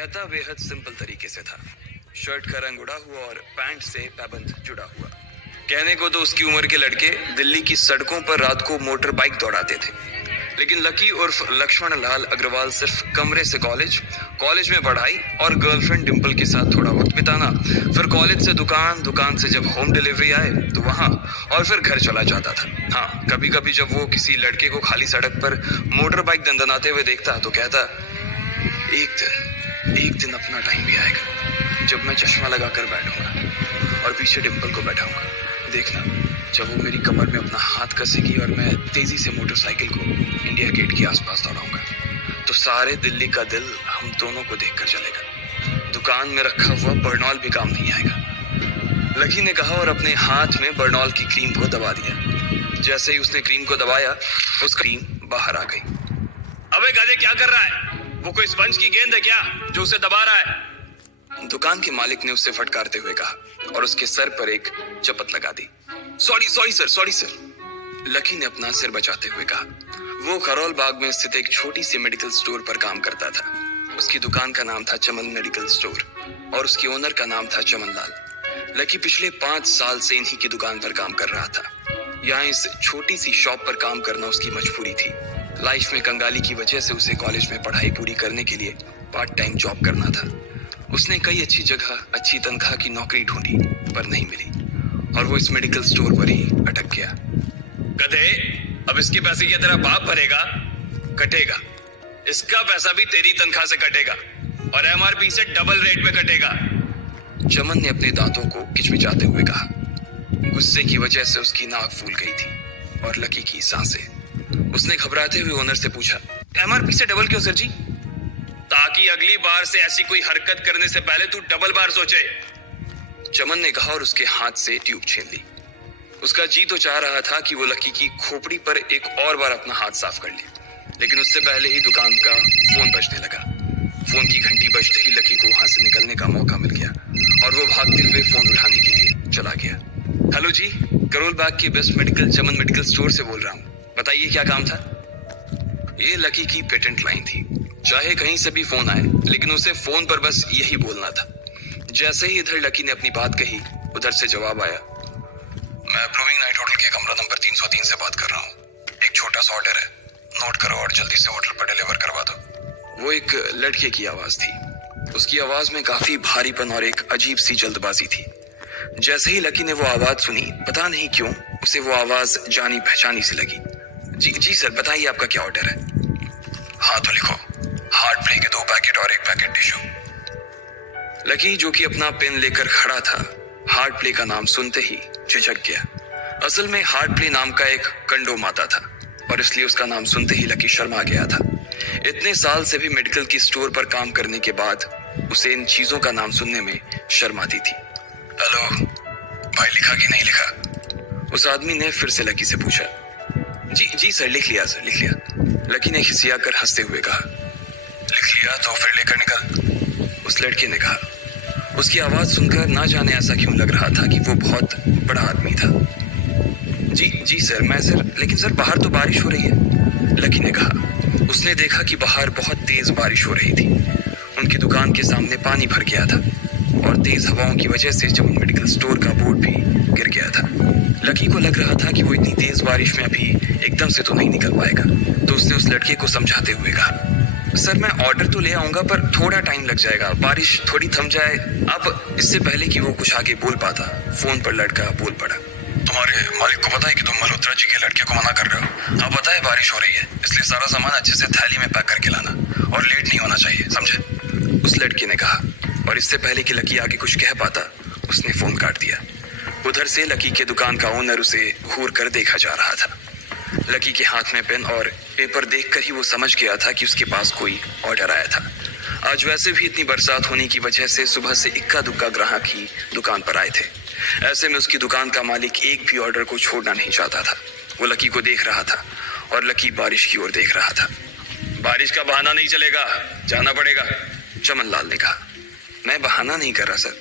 रहता बेहद सिंपल तरीके से था। शर्ट का रंग उड़ा हुआ और पैंट से पैबंद जुड़ा हुआ। कहने को तो उसकी उम्र के लड़के दिल्ली की सड़कों पर रात को मोटर बाइक दौड़ाते थे, लेकिन लकी उर्फ लक्ष्मण लाल अग्रवाल सिर्फ कमरे से कॉलेज में पढ़ाई और गर्लफ्रेंड डिंपल के साथ थोड़ा वक्त बिताना, फिर कॉलेज से दुकान, दुकान से जब होम डिलीवरी आए तो वहां, और फिर घर चला जाता था। हाँ, कभी कभी जब वो किसी लड़के को खाली सड़क पर मोटर बाइक दंदनाते हुए देखता तो कहता, एक दिन अपना टाइम भी आएगा जब मैं चश्मा लगाकर बैठूंगा और पीछे डिंपल को बैठाऊंगा। देखना, जब वो मेरी कमर में अपना हाथ कसेगी और मैं तेजी से मोटरसाइकिल को इंडिया गेट के आसपास दौड़ाऊंगा, तो सारे दिल्ली का दिल हम दोनों को देखकर चलेगा। दुकान में रखा हुआ बर्नॉल भी काम नहीं आएगा। लकी ने कहा और अपने हाथ में बर्नॉल की क्रीम को दबा दिया। जैसे ही उसने क्रीम को दबाया, उस क्रीम बाहर आ गई। अबे गाजे, क्या कर रहा है? वो कोई स्पंज की गेंद है क्या जो उसे दबा रहा है? दुकान के मालिक ने उससे फटकारते हुए कहा और उसके सर पर एक चपत लगा दी। Sorry sir. लकी ने अपना सिर बचाते हुए कहा। वो करोल बाग में स्थित एक छोटी सी मेडिकल स्टोर पर काम करता था। उसकी दुकान का नाम था चमन मेडिकल स्टोर और उसके ओनर का नाम था चमन लाल। लकी पिछले 5 साल से इन्हीं की दुकान पर काम कर रहा था। यहाँ इस छोटी सी शॉप पर काम करना उसकी मजबूरी थी। लाइफ में कंगाली की वजह से उसे कॉलेज में पढ़ाई पूरी करने के लिए पार्ट टाइम जॉब करना था। उसने कई अच्छी जगह अच्छी तनख्वाह की नौकरी ढूंढी पर नहीं मिली और वो इस मेडिकल स्टोर पर ही अटक गया। गधे, अब इसके पैसे क्या तेरा बाप भरेगा? कटेगा। इसका पैसा भी तेरी तनख्वाह से कटेगा और एमआरपी से डबल रेट में कटेगा। चमन ने अपने दांतों को किचमिचाते हुए कहा। गुस्से की वजह से उसकी नाक फूल गई थी और लकी की सांसें। उसने घबराते हुए ओनर से पूछा, एमआरपी से डबल क्यों सर जी? ताकि अगली बार से ऐसी कोई हरकत करने से पहले तू डबल बार सोचे, चमन ने कहा और उसके हाथ से ट्यूब छीन ली। उसका जी तो चाह रहा था कि वो लकी की खोपड़ी पर एक और बार अपना हाथ साफ कर ले, लेकिन उससे पहले ही दुकान का फोन बजने लगा। फोन की घंटी बजते ही लकी को वहां से निकलने का मौका मिल गया और वो भागते हुए फोन उठाने के लिए चला गया। हेलो जी, करोल बाग की बेस्ट मेडिकल चमन मेडिकल स्टोर से बोल रहा हूँ, बताइए क्या काम था? ये लकी की पेटेंट लाइन थी। चाहे कहीं से भी फोन आए, लेकिन उसे फोन पर बस यही बोलना था। जैसे ही इधर लकी ने अपनी बात कही, उधर से जवाब आया, मैं ब्रूइंग नाइट होटल के कमरा नंबर 303 से बात कर रहा हूँ। एक छोटा सा ऑर्डर है, नोट करो और जल्दी से होटल पर डिलीवर करवा दो। वो एक लड़के की आवाज थी। उसकी आवाज में काफी भारीपन और एक अजीब सी जल्दबाजी थी। जैसे ही लकी ने वो आवाज सुनी, पता नहीं क्यों उसे वो आवाज जानी पहचानी सी लगी। जी सर, बताइए आपका क्या ऑर्डर है? हाँ तो लिखो, हार्ट प्ले के 2 पैकेट और 1 पैकेट टिश्यू। लकी, जो कि अपना पेन लेकर खड़ा था, हार्ट प्ले का नाम सुनते ही झिझक गया। असल में हार्ट प्ले नाम का एक कंडोम आता था और इसलिए उसका नाम सुनते ही लकी शर्मा गया था। इतने साल से भी मेडिकल की स्टोर पर काम करने के बाद उसे इन चीजों का नाम सुनने में शर्म आती थी। हेलो भाई, लिखा कि नहीं लिखा? उस आदमी ने फिर से लकी से पूछा। जी सर, लिख लिया सर, लिख लिया। लकी ने खिसिया कर हंसते हुए कहा। लिख लिया तो फिर लेकर निकल, उस लड़के ने कहा। उसकी आवाज सुनकर ना जाने ऐसा क्यों लग रहा था कि वो बहुत बड़ा आदमी था। जी सर, लेकिन सर बाहर तो बारिश हो रही है, लकी ने कहा। उसने देखा कि बाहर बहुत तेज बारिश हो रही थी। उनकी दुकान के सामने पानी भर गया था और तेज हवाओं की वजह से चमन मेडिकल स्टोर का बोर्ड भी गिर गया था। लकी को लग रहा था कि वो इतनी तेज बारिश में अभी एकदम से तो नहीं निकल पाएगा, तो उसने उस लड़के को समझाते हुए कहा, सर मैं ऑर्डर तो ले आऊंगा पर थोड़ा टाइम लग जाएगा, बारिश थोड़ी थम जाए। अब इससे पहले कि वो कुछ आगे बोल पाता, फोन पर लड़का बोल पड़ा। तुम्हारे मालिक को पता है कि तुम मल्होत्रा जी के लड़के को मना कर रहे हो? हाँ पता है, बारिश हो रही है, इसलिए सारा सामान अच्छे से थैली में पैक करके लाना और लेट नहीं होना चाहिए, समझे? उस लड़के ने कहा और इससे पहले कि लकी आगे कुछ कह पाता, उसने फोन काट दिया। उधर से लकी के दुकान का ओनर उसे घूर कर देखा जा रहा था। लकी के हाथ में पेन और पेपर देखकर ही वो समझ गया था कि उसके पास कोई ऑर्डर आया था। आज वैसे भी इतनी बरसात होने की वजह से सुबह से इक्का दुक्का ग्राहक ही दुकान पर आए थे। ऐसे में उसकी दुकान का मालिक एक भी ऑर्डर को छोड़ना नहीं चाहता था। वो लकी को देख रहा था और लकी बारिश की ओर देख रहा था। बारिश का बहाना नहीं चलेगा, जाना पड़ेगा, चमन लाल ने कहा। मैं बहाना नहीं कर रहा सर,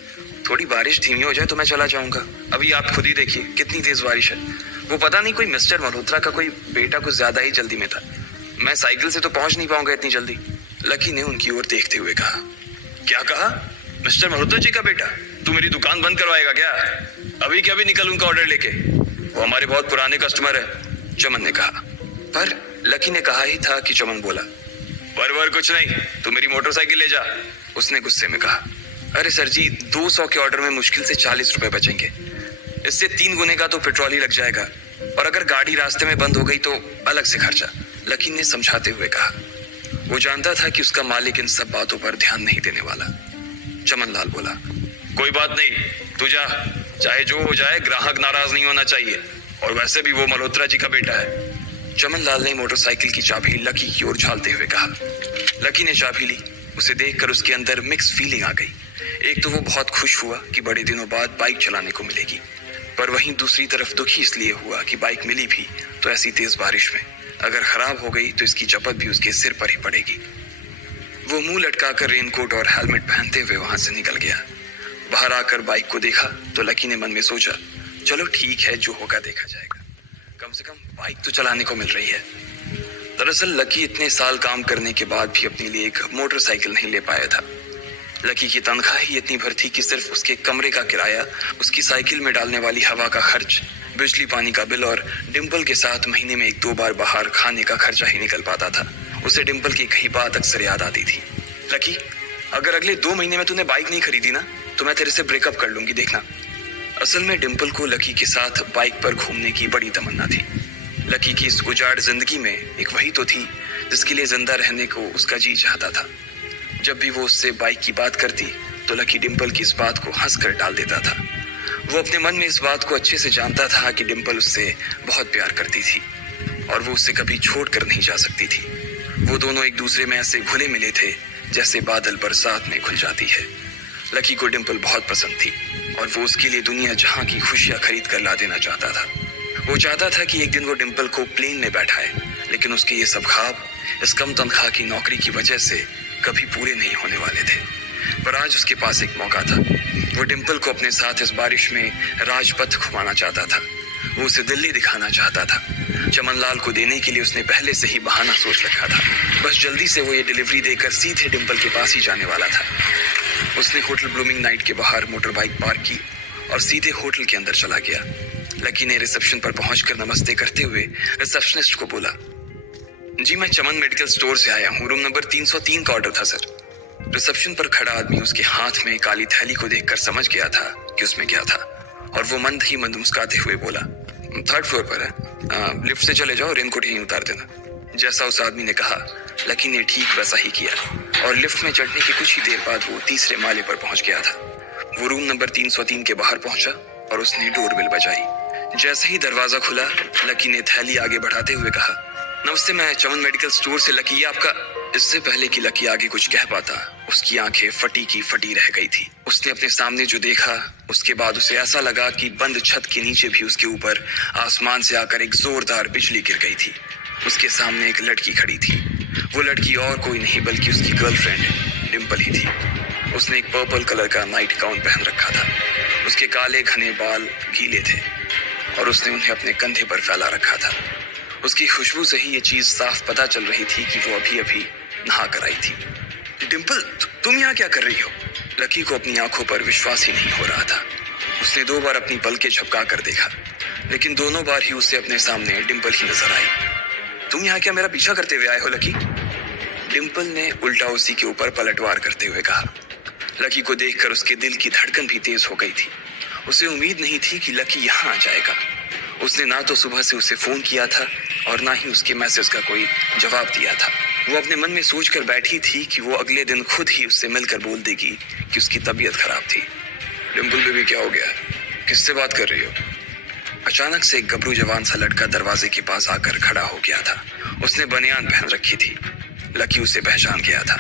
थोड़ी बारिश धीमी हो जाए तो मैं चला जाऊंगा। अभी आप खुद ही देखिए कितनी तेज बारिश है। वो पता नहीं कोई मिस्टर मल्होत्रा का कोई बेटा कुछ ज्यादा ही जल्दी में था। मैं साइकिल से तो पहुंच नहीं पाऊंगा इतनी जल्दी, लकी ने उनकी ओर देखते हुए कहा। क्या कहा? मिस्टर मल्होत्रा जी का बेटा? तू मेरी दुकान बंद करवाएगा क्या? अभी क्या भी निकल उनका ऑर्डर लेके, वो हमारे बहुत पुराने कस्टमर है, चमन ने कहा। पर लकी ने कहा ही था कि चमन बोला, पर कुछ नहीं, तू मेरी मोटरसाइकिल ले जा, उसने गुस्से में कहा। अरे सर जी, 200 के ऑर्डर में मुश्किल से 40 रुपए बचेंगे, इससे 3 गुने का तो पेट्रोल ही लग जाएगा, और अगर गाड़ी रास्ते में बंद हो गई तो अलग से खर्चा, लकी ने समझाते हुए कहा। वो जानता था कि उसका मालिक इन सब बातों पर ध्यान नहीं देने वाला। चमन लाल बोला, कोई बात नहीं, तू जा, चाहे जो हो जाए ग्राहक नाराज नहीं होना चाहिए, और वैसे भी वो मल्होत्रा जी का बेटा है। चमन लाल ने मोटरसाइकिल की चाबी लकी की ओर झालते हुए कहा। लकी ने चाबी ली। उसे देखकर उसके अंदर मिक्स फीलिंग आ गई। एक तो वो बहुत खुश हुआ कि बड़े दिनों बाद बाइक चलाने को मिलेगी, पर वहीं दूसरी तरफ दुखी इसलिए हुआ कि बाइक मिली भी तो ऐसी तेज बारिश में, अगर खराब हो गई तो इसकी चपत भी उसके सिर पर ही पड़ेगी। वो मुंह लटकाकर रेनकोट और हेलमेट पहनते हुए वहां से निकल गया। बाहर आकर बाइक को देखा तो लकी ने मन में सोचा, चलो ठीक है, जो होगा देखा जाएगा, कम से कम बाइक तो चलाने को मिल रही है। दरअसल लकी इतने साल काम करने के बाद भी अपने लिए एक मोटरसाइकिल नहीं ले पाया था। लकी की तनख्वाह ही इतनी भर थी कि सिर्फ उसके कमरे का किराया, उसकी साइकिल में डालने वाली हवा का खर्च, बिजली पानी का बिल और डिम्पल के साथ महीने में 1-2 बार बाहर खाने का खर्चा ही निकल पाता था। उसे डिम्पल की कही बात अक्सर याद आती थी। लकी, अगर अगले 2 महीने में तूने बाइक नहीं खरीदी ना तो मैं तेरे से ब्रेकअप कर लूंगी, देखना। असल में डिम्पल को लकी के साथ बाइक पर घूमने की बड़ी तमन्ना थी। लकी की इस उजाड़ जिंदगी में एक वही तो थी जिसके लिए जिंदा रहने को उसका जी चाहता था। जब भी वो उससे बाइक की बात करती तो लकी डिम्पल की इस बात को हंसकर टाल देता था। वो अपने मन में इस बात को अच्छे से जानता था कि डिम्पल उससे बहुत प्यार करती थी और वो उससे कभी छोड़ कर नहीं जा सकती थी। वो दोनों एक दूसरे में ऐसे घुले मिले थे जैसे बादल बरसात में घुल जाती है। लकी को डिम्पल बहुत पसंद थी और वो उसके लिए दुनिया जहां की खुशियां खरीद कर ला देना चाहता था। वो चाहता था कि एक दिन वो डिम्पल को प्लेन में बैठाए, लेकिन उसके ये सब ख्वाब इस कम तनख्वाह की नौकरी की वजह से कभी पूरे नहीं होने वाले थे। पर आज उसके पास एक मौका था। वो डिम्पल को अपने साथ इस बारिश में राजपथ घुमाना चाहता था। वो उसे दिल्ली दिखाना चाहता था। चमन लाल को देने के लिए उसने पहले से ही बहाना सोच रखा था। बस जल्दी से वो ये डिलीवरी देकर सीधे डिम्पल के पास ही जाने वाला था। उसने होटल ब्लूमिंग नाइट के बाहर मोटर बाइक पार्क की और सीधे होटल के अंदर चला गया। लकी ने रिसेप्शन पर पहुंचकर नमस्ते करते हुए रिसेप्शनिस्ट को बोला, जी मैं चमन मेडिकल स्टोर से आया हूँ, रूम नंबर 303 का ऑर्डर था सर। रिसेप्शन पर खड़ा आदमी उसके हाथ में काली थैली को देखकर समझ गया था कि उसमें क्या था और वो मंद ही मंद मुस्कुराते हुए बोला, 3rd फ्लोर पर है, लिफ्ट से चले जाओ, रेनकोट यहीं उतार देना। जैसा उस आदमी ने कहा लकी ने ठीक वैसा ही किया और लिफ्ट में चढ़ने के कुछ ही देर बाद वो 3रे माले पर पहुंच गया था। वो रूम नंबर 303 के बाहर पहुंचा और उसने डोरबेल बजाई। जैसे ही दरवाजा खुला लकी ने थैली आगे बढ़ाते हुए कहा, नमस्ते, मैं चमन मेडिकल स्टोर से लकी, आपका। इससे पहले कि लकी आगे कुछ कह पाता उसकी आंखें फटी की फटी रह गई थी। उसने अपने सामने जो देखा उसके बाद उसे ऐसा लगा कि बंद छत के नीचे भी उसके ऊपर आसमान से आकर एक जोरदार बिजली गिर गई थी। उसके सामने एक लड़की खड़ी थी। वो लड़की और कोई नहीं बल्कि उसकी गर्लफ्रेंड डिम्पल ही थी। उसने एक पर्पल कलर का नाइट गाउन पहन रखा था। उसके काले घने बाल गीले थे और उसने उन्हें अपने कंधे पर फैला रखा था। उसकी खुशबू से ही ये चीज साफ पता चल रही थी कि वो अभी अभी नहा कर आई थी। डिम्पल, तुम यहाँ क्या कर रही हो? लकी को अपनी आंखों पर विश्वास ही नहीं हो रहा था। उसने 2 बार अपनी पलकें झपका कर देखा, लेकिन दोनों बार ही उसे अपने सामने डिम्पल ही नजर आई। तुम यहाँ क्या मेरा पीछा करते हुए आए हो लकी? डिम्पल ने उल्टा उसी के ऊपर पलटवार करते हुए कहा। लकी को देखकर उसके दिल की धड़कन भी तेज हो गई थी। उसे उम्मीद नहीं थी कि लकी यहाँ आ जाएगा। उसने ना तो सुबह से उसे फोन किया था और ना ही उसके मैसेज का कोई जवाब दिया था। वो अपने मन में सोचकर बैठी थी कि वो अगले दिन खुद ही उससे मिलकर बोल देगी कि उसकी तबीयत खराब थी। डिम्पल बेबी, क्या हो गया? किससे बात कर रही हो? अचानक से एक गबरू जवान सा लड़का दरवाजे के पास आकर खड़ा हो गया था। उसने बनियान पहन रखी थी। लकी उसे पहचान गया था।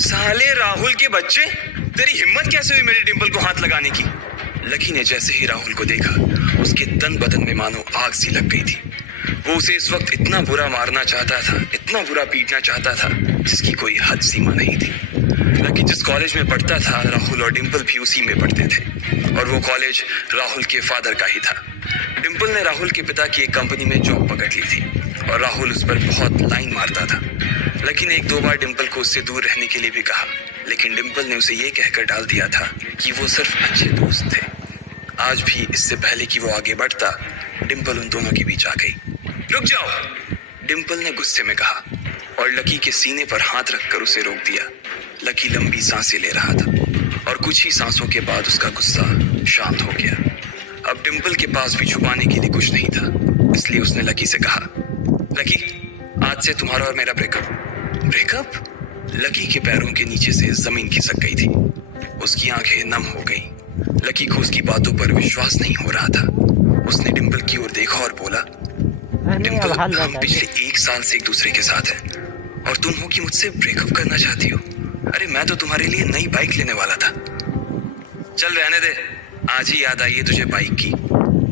साले राहुल के बच्चे, तेरी हिम्मत कैसे हुई मेरे डिम्पल को हाथ लगाने की? लकी ने जैसे ही राहुल को देखा उसके तन बदन में मानो आग सी लग गई थी। वो उसे इस वक्त इतना बुरा मारना चाहता था, इतना बुरा पीटना चाहता था जिसकी कोई हद सीमा नहीं थी। लकी जिस कॉलेज में पढ़ता था राहुल और डिम्पल भी उसी में पढ़ते थे और वो कॉलेज राहुल के फादर का ही था। डिम्पल ने राहुल के पिता की एक कंपनी में जॉब पकड़ ली थी और राहुल उस पर बहुत लाइन मारता था। लकी ने 1-2 बार डिम्पल को उससे दूर रहने के लिए भी कहा, लेकिन डिम्पल ने उसे ये कहकर डाल दिया था कि वो सिर्फ अच्छे दोस्त थे। आज भी इससे पहले कि वो आगे बढ़ता, डिम्पल उन दोनों के बीच आ गई। रुक जाओ, डिम्पल ने गुस्से में कहा और लकी के सीने पर हाथ रखकर उसे रोक दिया। लकी लंबी सांसें ले रहा था और कुछ ही सांसों के बाद उसका गुस्सा शांत हो गया। अब डिम्पल के पास भी छुपाने के लिए कुछ नहीं था, इसलिए उसने लकी से कहा, लकी, आज से तुम्हारा और मेरा ब्रेकअप? लकी के पैरों के नीचे से जमीन खिसक गई थी। उसकी आंखें नम हो गईं। लकी को उसकी बातों पर विश्वास नहीं हो रहा था। उसने डिम्पल की ओर देखा और बोला, डिम्पल, हम पिछले 1 साल से एक दूसरे के साथ हैं और तुम हो कि मुझसे ब्रेकअप करना चाहती हो? अरे मैं तो तुम्हारे लिए नई बाइक लेने वाला था। चल रहने दे, आज ही याद आई है तुझे बाइक की।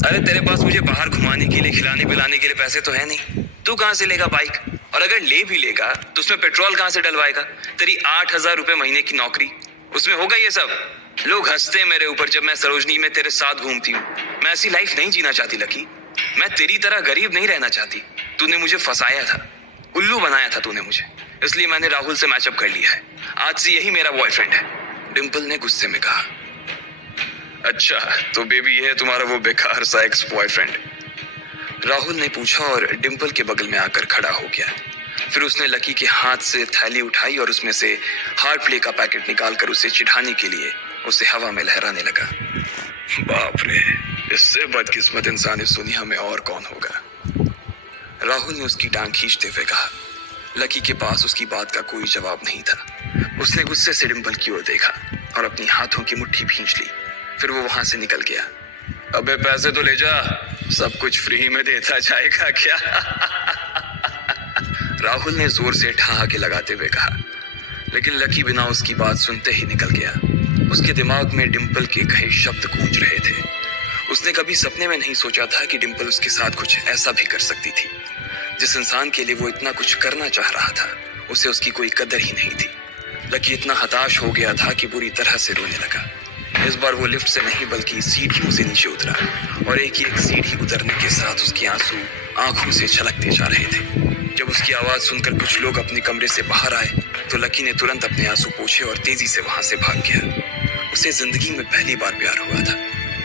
अरे तेरे पास मुझे बाहर घुमाने के लिए, खिलाने पिलाने के लिए पैसे तो है नहीं। तू कहाँ से लेगा बाइक? और अगर ले भी लेगा तो उसमें पेट्रोल कहाँ से डलवाएगा? तेरी 8,000 रुपए महीने की नौकरी, उसमें होगा ये सब? लोग हंसते हैं मेरे ऊपर जब मैं सरोजनी में तेरे साथ घूमती हूँ। मैं ऐसी लाइफ नहीं जीना चाहती लकी। मैं तेरी तरह गरीब नहीं रहना चाहती। तूने मुझे फंसाया था, उल्लू बनाया था तूने मुझे, इसलिए मैंने राहुल से मैचअप कर लिया है। आज से यही मेरा बॉयफ्रेंड है, डिम्पल ने गुस्से में कहा। अच्छा, तो बेबी ये है तुम्हारा वो बेकार सा एक्स बॉयफ्रेंड? राहुल ने पूछा और डिम्पल के बगल में आकर खड़ा हो गया। फिर उसने लकी के हाथ से थैली उठाई और उसमें से हार्ड प्ले का पैकेट निकालकर उसे चिढ़ाने के लिए उसे हवा में लहराने लगा। बाप रे, इससे बदकिस्मत इंसान इस दुनिया में और कौन होगा? राहुल ने उसकी टांग खींचते हुए कहा। लकी के पास उसकी बात का कोई जवाब नहीं था। उसने गुस्से से डिम्पल की ओर देखा और अपनी हाथों की मुट्ठी भींच ली। फिर वो वहां से निकल गया। अबे पैसे तो ले जा, सब कुछ फ्री में देता जाएगा क्या? राहुल ने जोर से ठहाके लगाते हुए कहा, लेकिन लकी बिना उसकी बात सुनते ही निकल गया। उसके दिमाग में डिम्पल के कहे शब्द गूंज रहे थे। उसने कभी सपने में नहीं सोचा था कि डिम्पल उसके साथ कुछ ऐसा भी कर सकती थी। जिस इंसान के लिए वो इतना कुछ करना चाह रहा था, उसे उसकी कोई कदर ही नहीं थी। लकी इतना हताश हो गया था कि बुरी तरह से रोने लगा। इस बार वो लिफ्ट से नहीं बल्कि सीढ़ियों से नीचे उतरा और एक ही एक सीढ़ी उतरने के साथ उसके आंसू आंखों से छलकते जा रहे थे। जब उसकी आवाज सुनकर कुछ लोग अपने कमरे से बाहर आए तो लकी ने तुरंत अपने आंसू पोंछे और तेजी से वहां से भाग गया। उसे जिंदगी में पहली बार प्यार हुआ था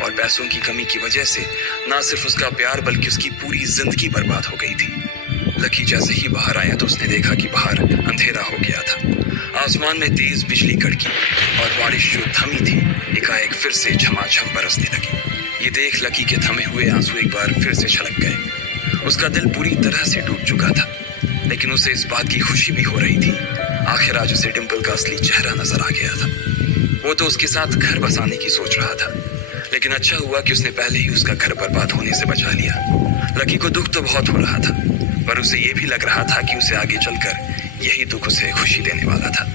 और पैसों की कमी की वजह से ना सिर्फ उसका प्यार बल्कि उसकी पूरी जिंदगी बर्बाद हो गई थी। लकी जैसे ही बाहर आया तो उसने देखा कि बाहर अंधेरा हो गया था। आसमान में तेज बिजली कड़की और बारिश जो थमी थी एकाएक फिर से झमाझम बरसने लगी। ये देख लकी के थमे हुए आंसू एक बार फिर से छलक गए। उसका दिल पूरी तरह से टूट चुका था, लेकिन उसे इस बात की खुशी भी हो रही थी। आखिर आज उसे डिम्पल का असली चेहरा नजर आ गया था। वो तो उसके साथ घर बसाने की सोच रहा था, लेकिन अच्छा हुआ कि उसने पहले ही उसका घर बर्बाद होने से बचा लिया। लकी को दुख तो बहुत हो रहा था, पर उसे ये भी लग रहा था कि उसे आगे चलकर यही दुख उसे खुशी देने वाला था।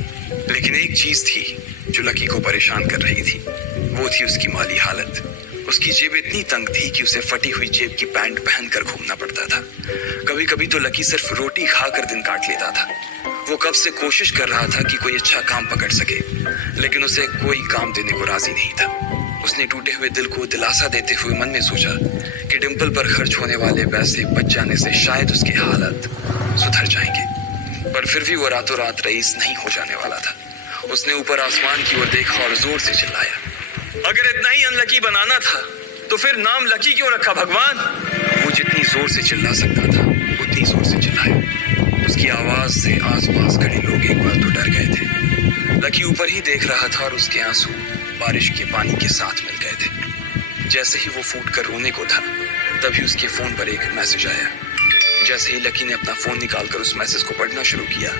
लेकिन एक चीज थी जो लकी को परेशान कर रही थी, वो थी उसकी माली हालत। उसकी जेब इतनी तंग थी कि उसे फटी हुई जेब की पैंट पहनकर घूमना पड़ता था। कभी कभी तो लकी सिर्फ रोटी खाकर दिन काट लेता था। वो कब से कोशिश कर रहा था कि कोई अच्छा काम पकड़ सके, लेकिन उसे कोई काम देने को राजी नहीं था। उसने टूटे हुए दिल को दिलासा देते हुए मन में सोचा कि डिम्पल पर खर्च होने वाले पैसे बच जाने से शायद उसकी हालत सुधर जाएंगे, पर फिर भी वो रातों रात रईस नहीं हो जाने वाला था। उसने ऊपर आसमान की ओर देखा और जोर से चिल्लाया, अगर इतना ही अनलकी बनाना था तो फिर नाम लकी क्यों रखा भगवान? वो जितनी जोर से चिल्ला सकता था उतनी जोर से चिल्लाया। उसकी आवाज से आसपास खड़े लोग एक बार तो डर गए थे। लकी ऊपर ही देख रहा था और उसके आंसू बारिश के पानी के साथ मिल गए थे। जैसे ही वो फूट कर रोने को था, तभी उसके फोन पर एक मैसेज आया। जैसे ही लकी ने अपना फोन निकालकर उस मैसेज को पढ़ना शुरू किया,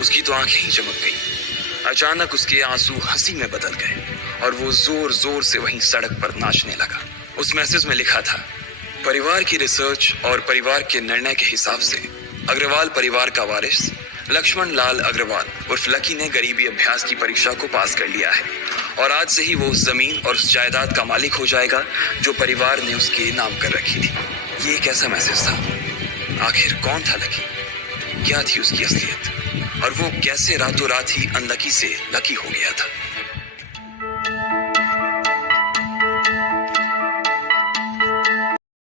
उसकी तो आंखें ही चमक गईं। अचानक उसके आंसू हंसी में बदल गए और वो जोर जोर से वहीं सड़क पर नाचने लगा। उस मैसेज में लिखा था, परिवार की रिसर्च और परिवार के निर्णय के हिसाब से अग्रवाल परिवार का वारिस लक्ष्मण लाल अग्रवाल उर्फ लकी ने गरीबी अभ्यास की परीक्षा को पास कर लिया है और आज से ही वो उस जमीन और उस जायदाद का मालिक हो जाएगा जो परिवार ने उसके नाम कर रखी थी। ये एक ऐसा मैसेज था। आखिर कौन था लकी? क्या थी उसकी असलियत? और वो कैसे रातों रात ही अनलकी से लकी हो गया था?